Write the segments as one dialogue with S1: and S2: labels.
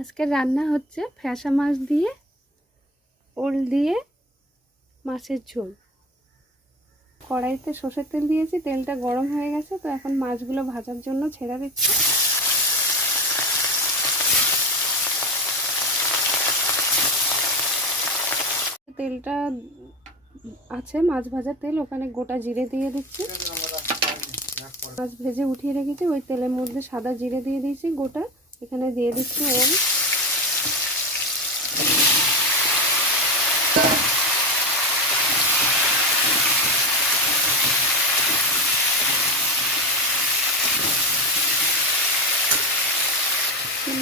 S1: আজকে রান্না হচ্ছে ফ্যাসা মাছ দিয়ে, ওল দিয়ে, মাছের ঝোল। কড়াইতে সর্ষের তেল দিয়েছি, তেলটা গরম হয়ে গেছে, তো এখন মাছগুলো ভাজার জন্য ছেড়ে দিচ্ছি। তেলটা আছে, মাছ ভাজার তেল, ওখানে গোটা জিরে দিয়ে দিচ্ছি। মাছ ভেজে উঠিয়ে রেখেছি, ওই তেলের মধ্যে সাদা জিরে দিয়ে দিয়েছি গোটা, এখানে দিয়ে দিচ্ছি ওল।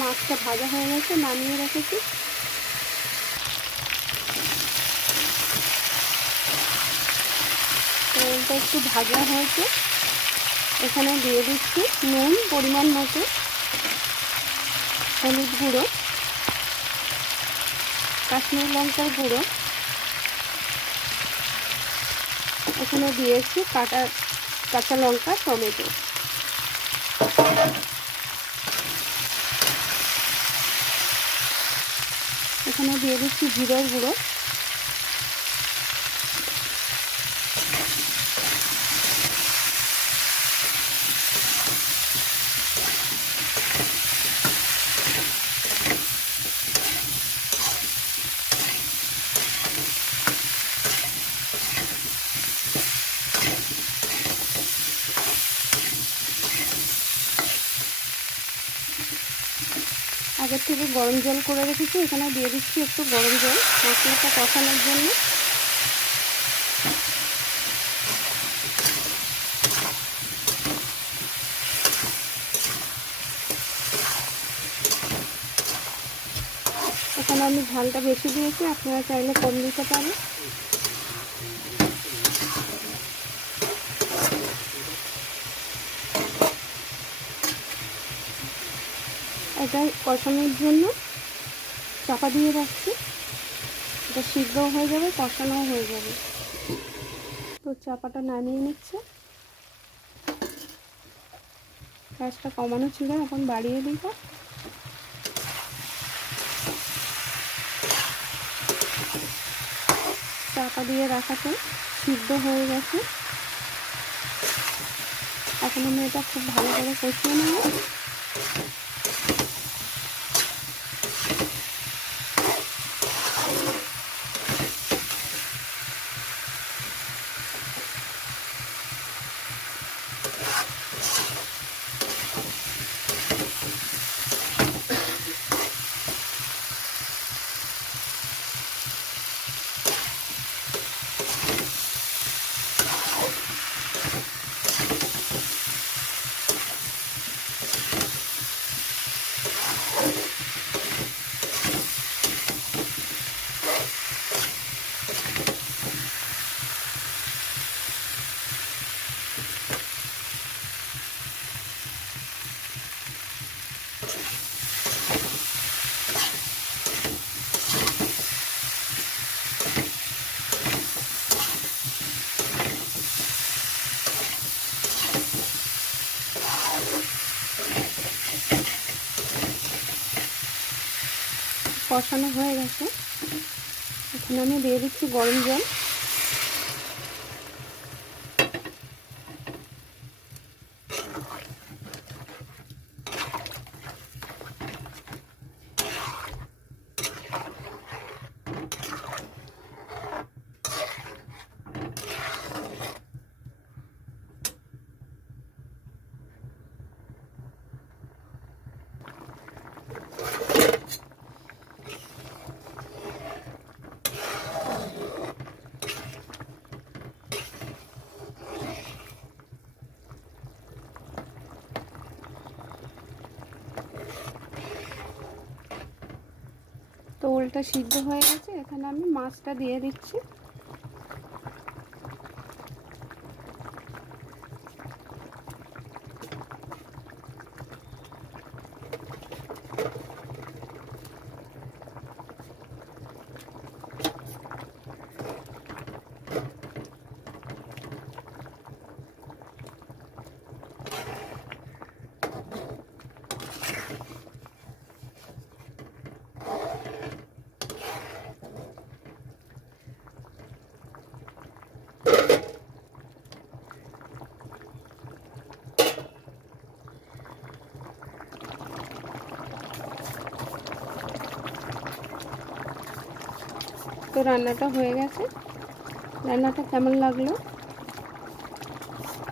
S1: মাছটা ভাজা হয়ে গেছে, নামিয়ে রেখেছি। ওলটা একটু ভাজা হয়েছে। এখানে দিয়ে দিচ্ছি নুন পরিমাণ মতো, হলুদ গুঁড়ো, কাশ্মীর লঙ্কার গুঁড়ো। এখানে দিয়েছি কাটা, কাঁচা লঙ্কা, টমেটো। এখানে দিয়ে দিচ্ছি জিরের গুঁড়ো। আগের থেকে গরম জল করে রেখেছি, এখানে দিয়ে দিচ্ছি একটু গরম জল মশলাটা কষানোর জন্য। এখানে আমি ঝালটা বেশি দিয়েছি, আপনারা চাইলে কম দিতে পারেন। এটা কষানোর জন্য চাপা দিয়ে রাখছি। এটা সিদ্ধও হয়ে যাবে, কষানোও হয়ে যাবে। তো চাপাটা নামিয়ে নিচ্ছে। গ্যাসটা কমানো ছিল, এখন বাড়িয়ে দিব। চাপা দিয়ে রাখাতে সিদ্ধ হয়ে গেছে। এখন আমি এটা খুব ভালো করে কষিয়ে নেব। কষানো হয়ে গেছে। এখানে আমি দিয়ে দিচ্ছি গরম জল। তো ওলটা সিদ্ধ হয়ে গেছে। এখানে আমি মাছটা দিয়ে দিচ্ছি। তো রান্নাটা হয়ে গেছে। রান্নাটা কেমন লাগল?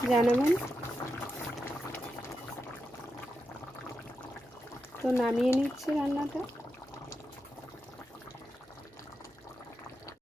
S1: জানাবেন। তো নামিয়ে নিচ্ছে রান্নাটা।